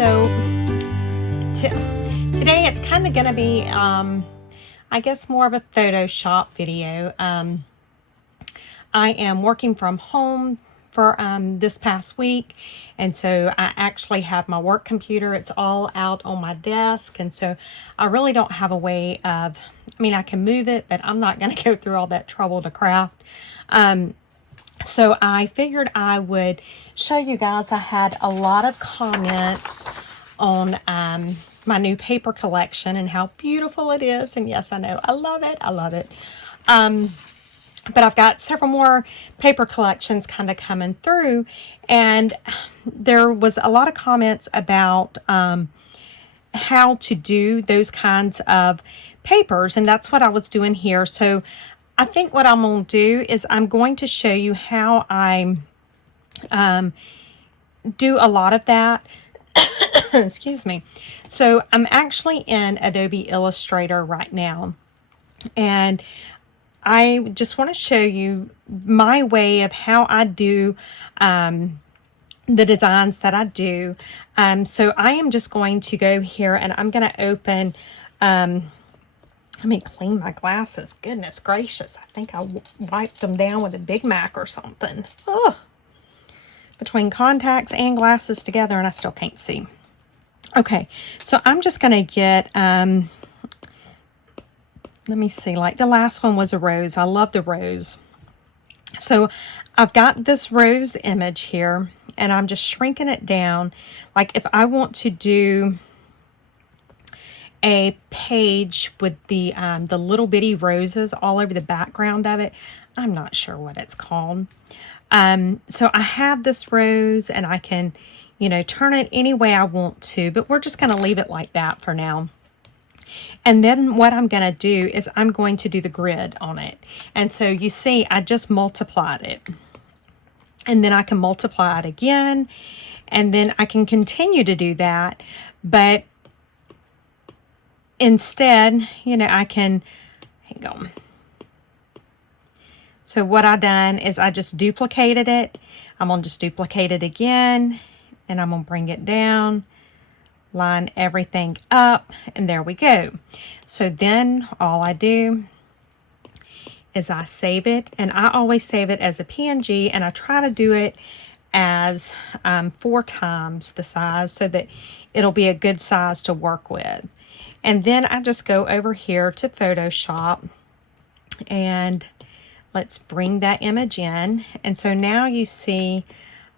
So today it's kind of going to be, I guess, more of a Photoshop video. I am working from home for this past week, and so I actually have my work computer. It's all out on my desk, and so I really don't have a way of, I mean, I can move it, but I'm not going to go through all that trouble to craft. So I figured I would show you guys. I had a lot of comments on my new paper collection and how beautiful it is. And yes, I know, I love it. I love it. But I've got several more paper collections kind of coming through. And there was a lot of comments about how to do those kinds of papers. And that's what I was doing here. So I think what I'm going to do is I'm going to show you how I do a lot of that. Excuse me. So I'm actually in Adobe Illustrator right now, and I just want to show you my way of how I do the designs that I do. So I am just going to go here and I'm going to open, let me clean my glasses. Goodness gracious. I think I wiped them down with a Big Mac or something. Ugh. Between contacts and glasses together, and I still can't see. Okay, so I'm just going to get, let me see, like the last one was a rose. I love the rose. So I've got this rose image here, and I'm just shrinking it down. Like if I want to do a page with the little bitty roses all over the background of it, I'm not sure what it's called. So I have this rose, and I can, you know, turn it any way I want to, but we're just going to leave it like that for now. And then what I'm going to do is I'm going to do the grid on it. And so you see, I just multiplied it. And then I can multiply it again. And then I can continue to do that. But instead, you know, I can, hang on. So what I done is I just duplicated it. I'm going to just duplicate it again. And I'm going to bring it down. Line everything up, and there we go. So then all I do is I save it, and I always save it as a PNG, and I try to do it as 4 times the size so that it'll be a good size to work with. And then I just go over here to Photoshop, and let's bring that image in. And so now you see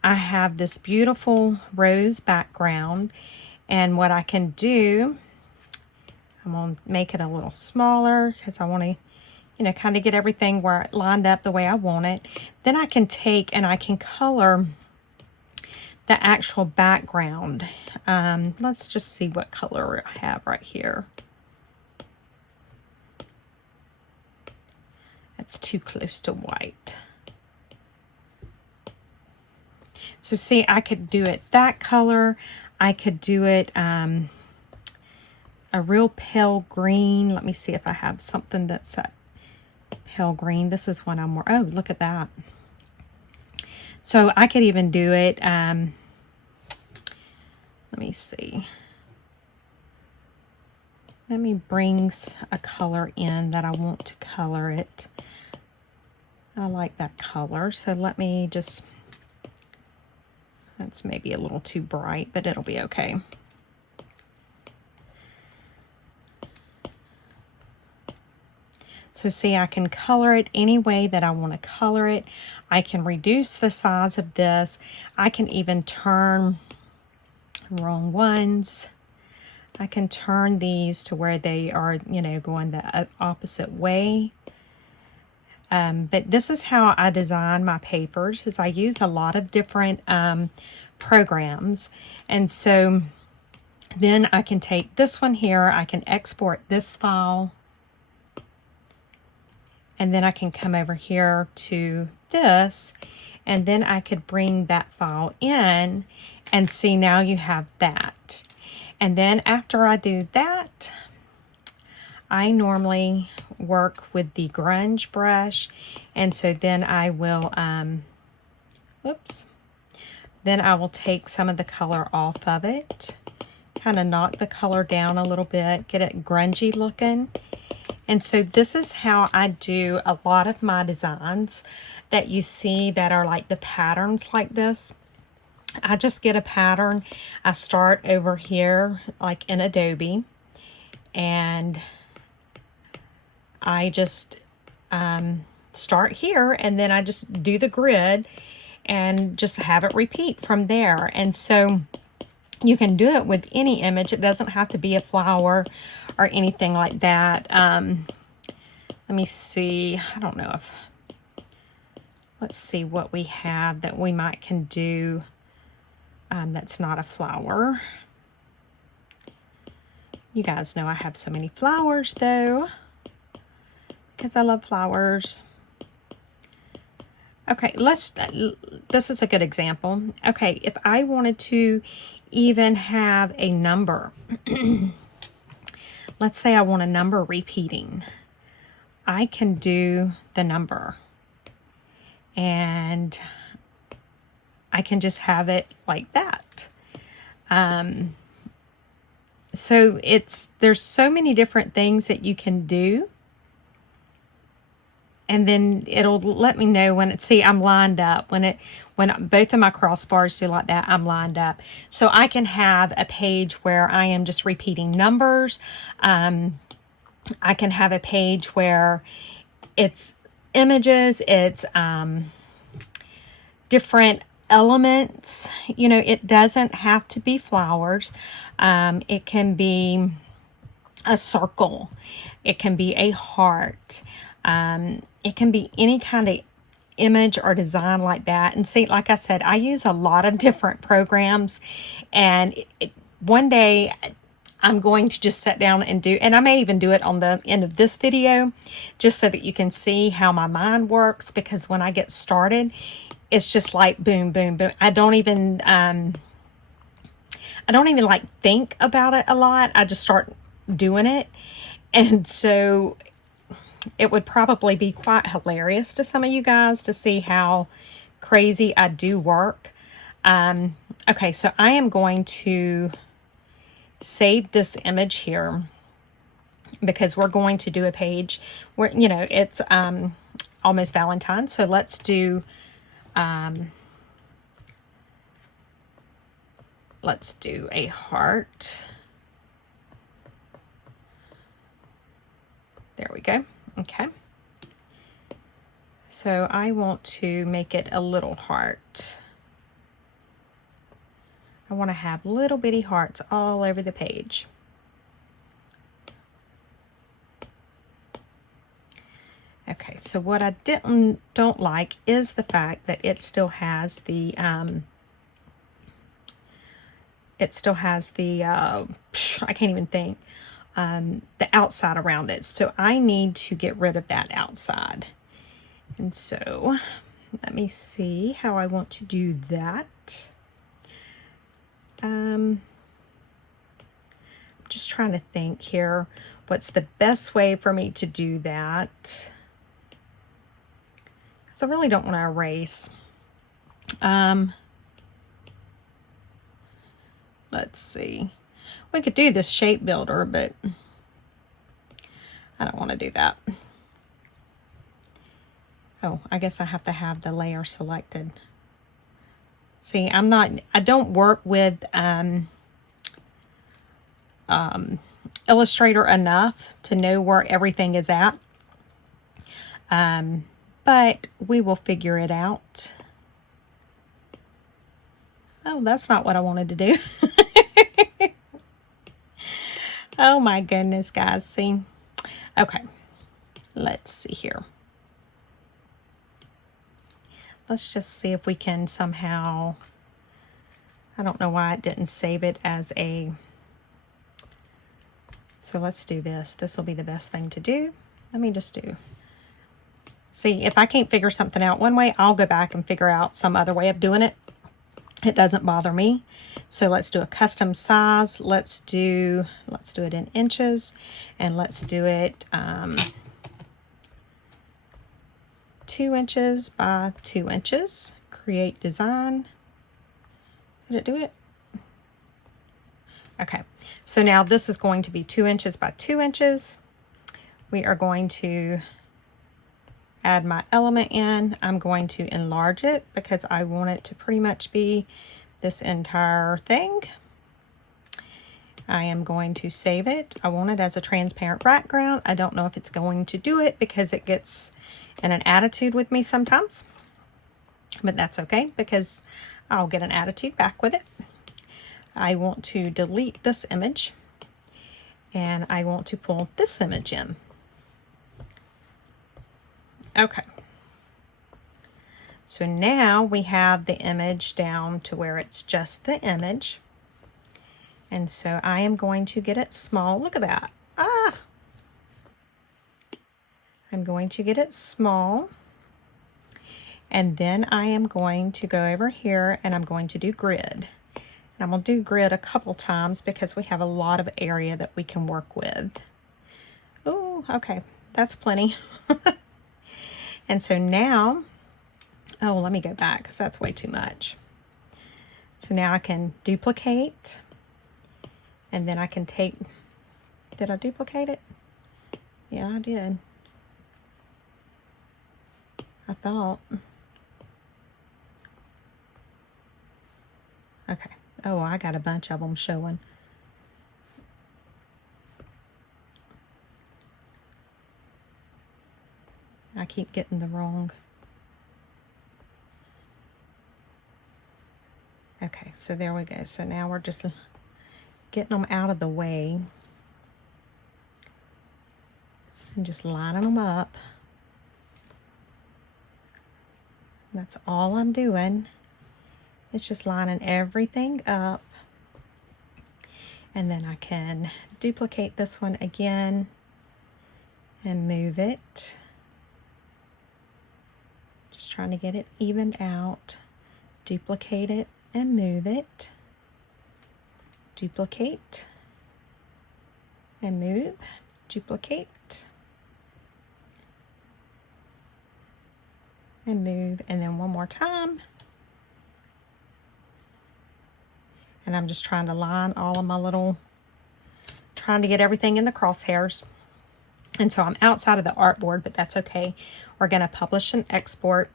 I have this beautiful rose background. And what I can do, I'm going to make it a little smaller because I want to, you know, kind of get everything where it lined up the way I want it. Then I can take and I can color the actual background. Let's just see what color I have right here. That's too close to white. So see, I could do it that color. I could do it a real pale green. Let me see if I have something that's a pale green. This is one I'm more, oh, look at that. So I could even do it, let me see. Let me bring a color in that I want to color it. I like that color, so let me just, that's maybe a little too bright, but it'll be okay. So see, I can color it any way that I want to color it. I can reduce the size of this. I can even turn, wrong ones. I can turn these to where they are, you know, going the opposite way. But this is how I design my papers, is I use a lot of different programs. And so then I can take this one here, I can export this file, and then I can come over here to this, and then I could bring that file in, and see, now you have that. And then after I do that, I normally work with the grunge brush, and so then I will, then I will take some of the color off of it, kind of knock the color down a little bit, get it grungy looking. And so this is how I do a lot of my designs that you see that are like the patterns like this. I just get a pattern. I start over here like in Adobe, and I just start here, and then I just do the grid and just have it repeat from there. And so you can do it with any image. It doesn't have to be a flower or anything like that. Let me see. I don't know if, let's see what we have that we might can do that's not a flower. You guys know I have so many flowers though, because I love flowers. Okay, this is a good example. Okay, if I wanted to even have a number, let's say I want a number repeating, I can do the number, and I can just have it like that. So there's so many different things that you can do. And then it'll let me know when I'm lined up. When both of my crossbars do like that, I'm lined up. So I can have a page where I am just repeating numbers. I can have a page where it's images, it's different elements. You know, it doesn't have to be flowers. It can be a circle. It can be a heart. It can be any kind of image or design like that. And see, like I said, I use a lot of different programs, and one day I'm going to just sit down and and I may even do it on the end of this video, just so that you can see how my mind works, because when I get started, it's just like boom, boom, boom. I don't even like think about it a lot. I just start doing it. And so it would probably be quite hilarious to some of you guys to see how crazy I do work. Okay, so I am going to save this image here, because we're going to do a page where, you know, it's almost Valentine's. So let's do a heart. There we go. Okay. So I want to make it a little heart. I want to have little bitty hearts all over the page. Okay, so what I don't like is the fact that it still has the I can't even think, the outside around it. So I need to get rid of that outside. And so let me see how I want to do that. I'm just trying to think here, what's the best way for me to do that? Because I really don't want to erase. Let's see. We could do this shape builder, but I don't want to do that. Oh, I guess I have to have the layer selected. See, I don't work with Illustrator enough to know where everything is at. But we will figure it out. Oh, that's not what I wanted to do. Oh my goodness, guys. See? Okay. Let's see here. Let's just see if we can somehow, I don't know why it didn't save it as a, so let's do this. This will be the best thing to do. Let me just do, see, if I can't figure something out one way, I'll go back and figure out some other way of doing it. It doesn't bother me. So let's do a custom size. Let's do it in inches, and let's do it 2 inches by 2 inches. Create design. Did it do it? Okay, so now this is going to be 2 inches by 2 inches. We are going to add my element in. I'm going to enlarge it because I want it to pretty much be this entire thing. I am going to save it. I want it as a transparent background. I don't know if it's going to do it because it gets in an attitude with me sometimes, but that's okay because I'll get an attitude back with it. I want to delete this image and I want to pull this image in. Okay. So now we have the image down to where it's just the image. And so I am going to get it small. Look at that. Ah! I'm going to get it small. And then I am going to go over here and I'm going to do grid. I'm going to do grid a couple times because we have a lot of area that we can work with. Oh, okay, that's plenty. And so now, oh, let me go back because that's way too much. So now I can duplicate, and then I can take, did I duplicate it? Yeah, I did. I thought. Okay. Oh, I got a bunch of them showing. I keep getting the wrong. Okay, so there we go. So now we're just getting them out of the way and just lining them up. That's all I'm doing. It's just lining everything up. And then I can duplicate this one again and move it. Just trying to get it evened out. Duplicate it and move it. Duplicate and move. Duplicate and move. And then one more time. And I'm just trying to line all of my little, trying to get everything in the crosshairs. And so I'm outside of the artboard, but that's okay. We're going to publish and export.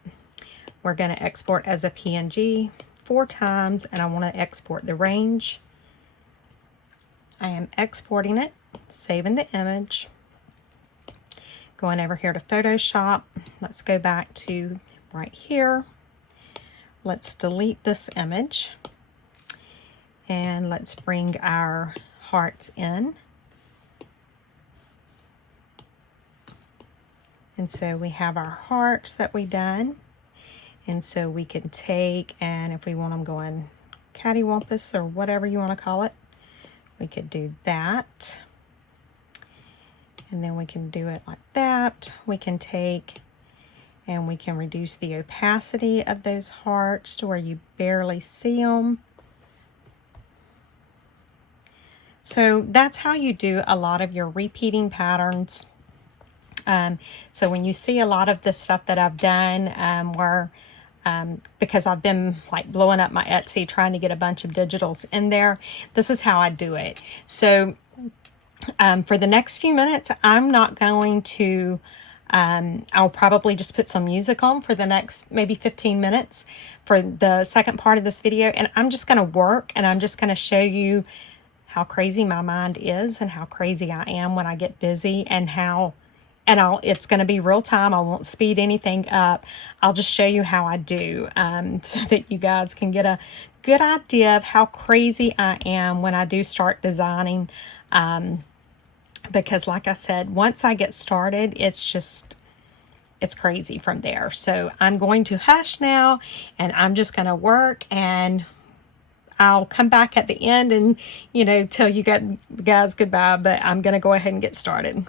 We're going to export as a PNG 4 times, and I want to export the range. I am exporting it, saving the image. Going over here to Photoshop. Let's go back to right here. Let's delete this image. And let's bring our hearts in. And so we have our hearts that we done. And so we can take, and if we want them going cattywampus or whatever you want to call it, we could do that. And then we can do it like that. We can take and we can reduce the opacity of those hearts to where you barely see them. So that's how you do a lot of your repeating patterns. So when you see a lot of the stuff that I've done because I've been like blowing up my Etsy trying to get a bunch of digitals in there, this is how I do it. So for the next few minutes, I'm not going to, I'll probably just put some music on for the next maybe 15 minutes for the second part of this video. And I'm just going to work and I'm just going to show you how crazy my mind is and how crazy I am when I get busy and how, and it's going to be real time. I won't speed anything up. I'll just show you how I do so that you guys can get a good idea of how crazy I am when I do start designing. Because like I said, once I get started, it's crazy from there. So I'm going to hush now and I'm just going to work, and I'll come back at the end and, tell you guys goodbye, but I'm going to go ahead and get started.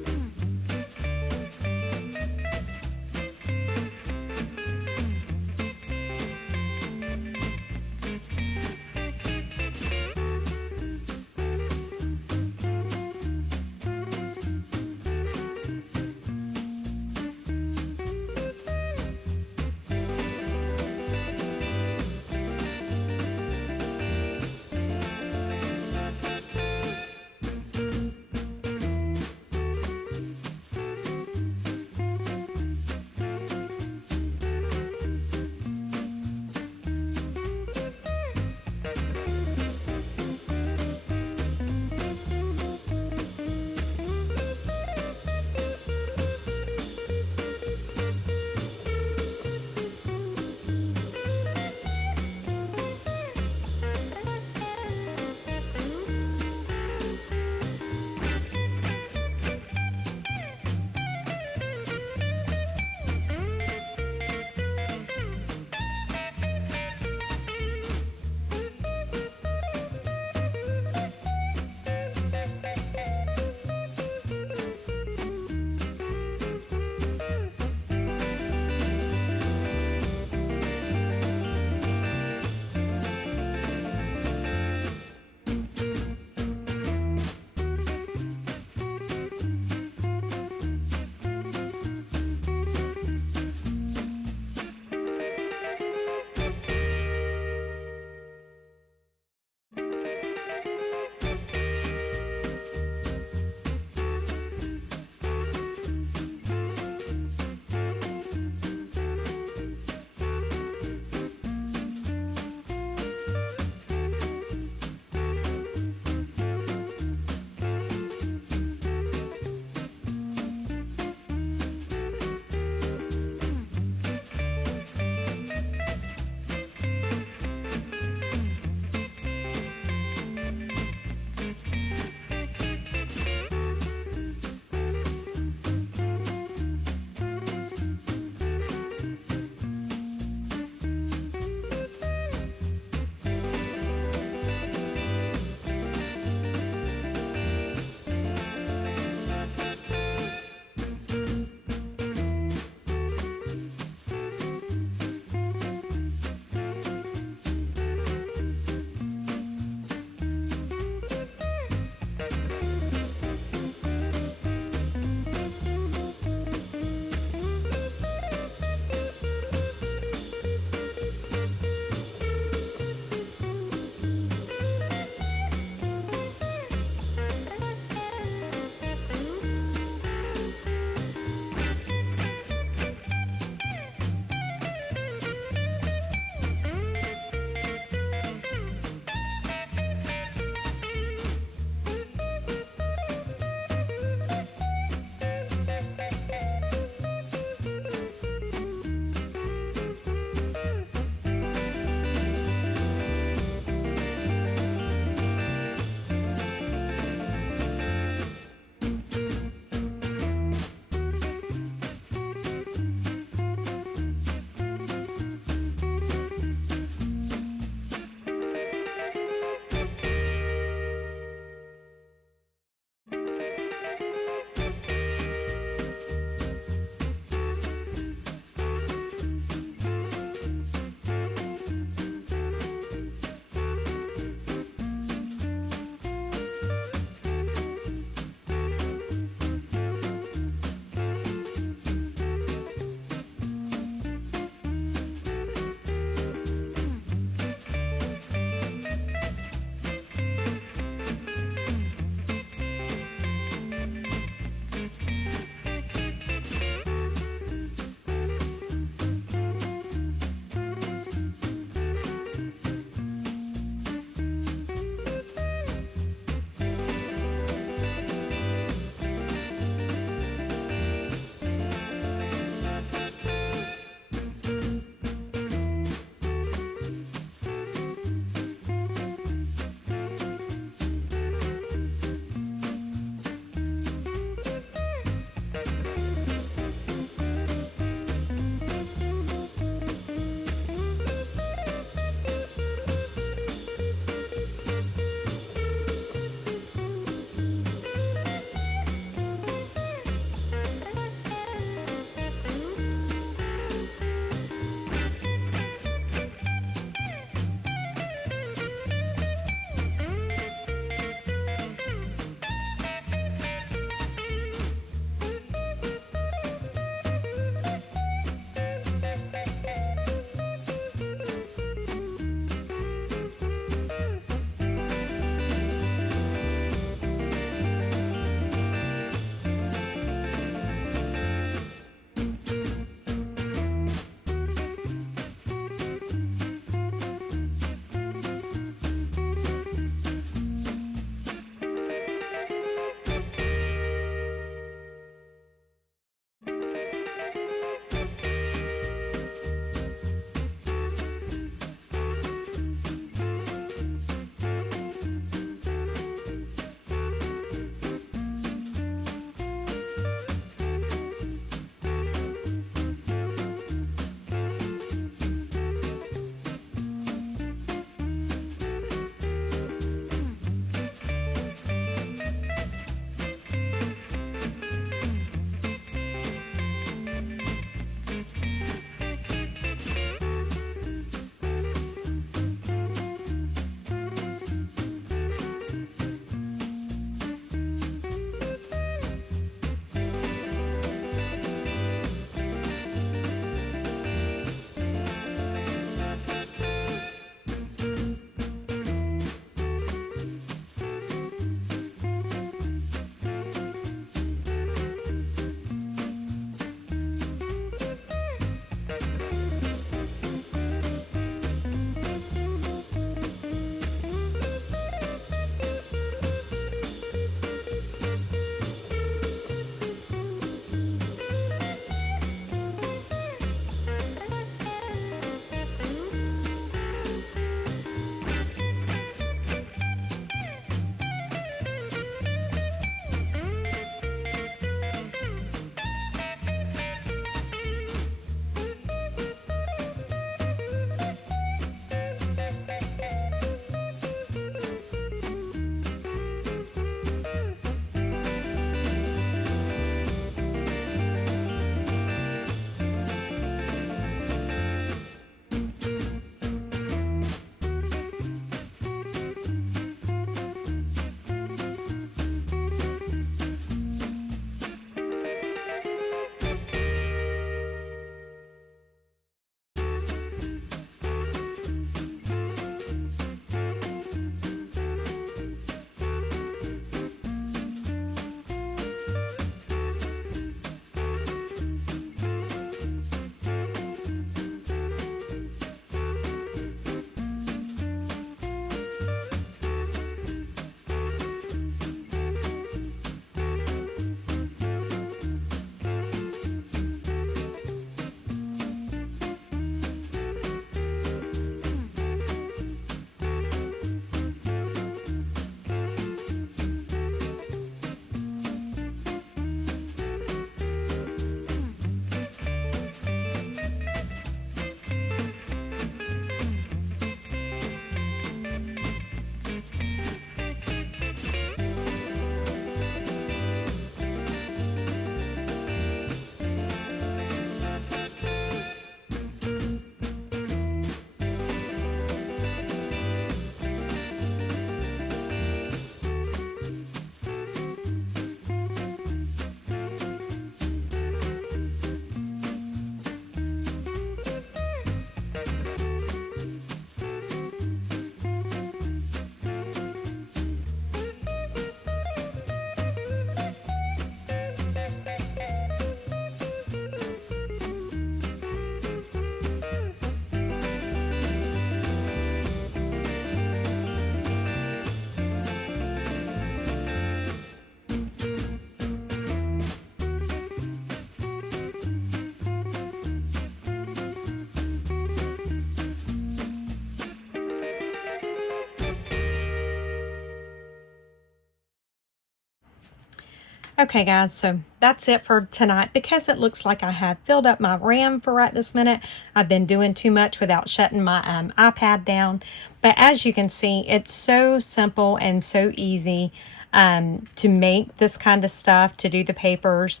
Okay guys, so that's it for tonight. Because it looks like I have filled up my RAM for right this minute, I've been doing too much without shutting my iPad down. But as you can see, it's so simple and so easy to make this kind of stuff, to do the papers,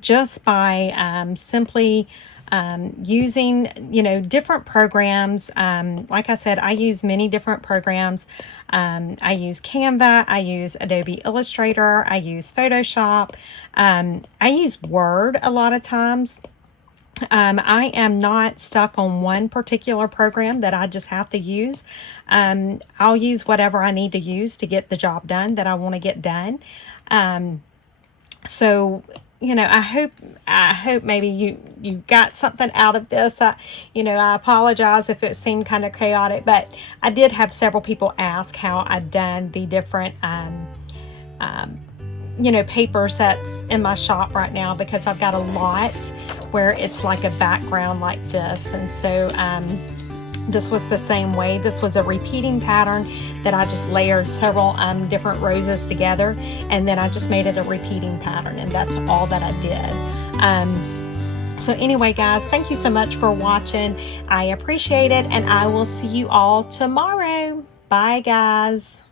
just by simply using, different programs. Like I said, I use many different programs. I use Canva, I use Adobe Illustrator, I use Photoshop, I use Word a lot of times. I am not stuck on one particular program that I just have to use. I'll use whatever I need to use to get the job done that I want to get done. So I hope maybe you got something out of this. I apologize if it seemed kind of chaotic, but I did have several people ask how I'd done the different paper sets in my shop right now, because I've got a lot where it's like a background like this, and so this was the same way. This was a repeating pattern that I just layered several different roses together, and then I just made it a repeating pattern, and that's all that I did. So anyway, guys, thank you so much for watching. I appreciate it, and I will see you all tomorrow. Bye, guys.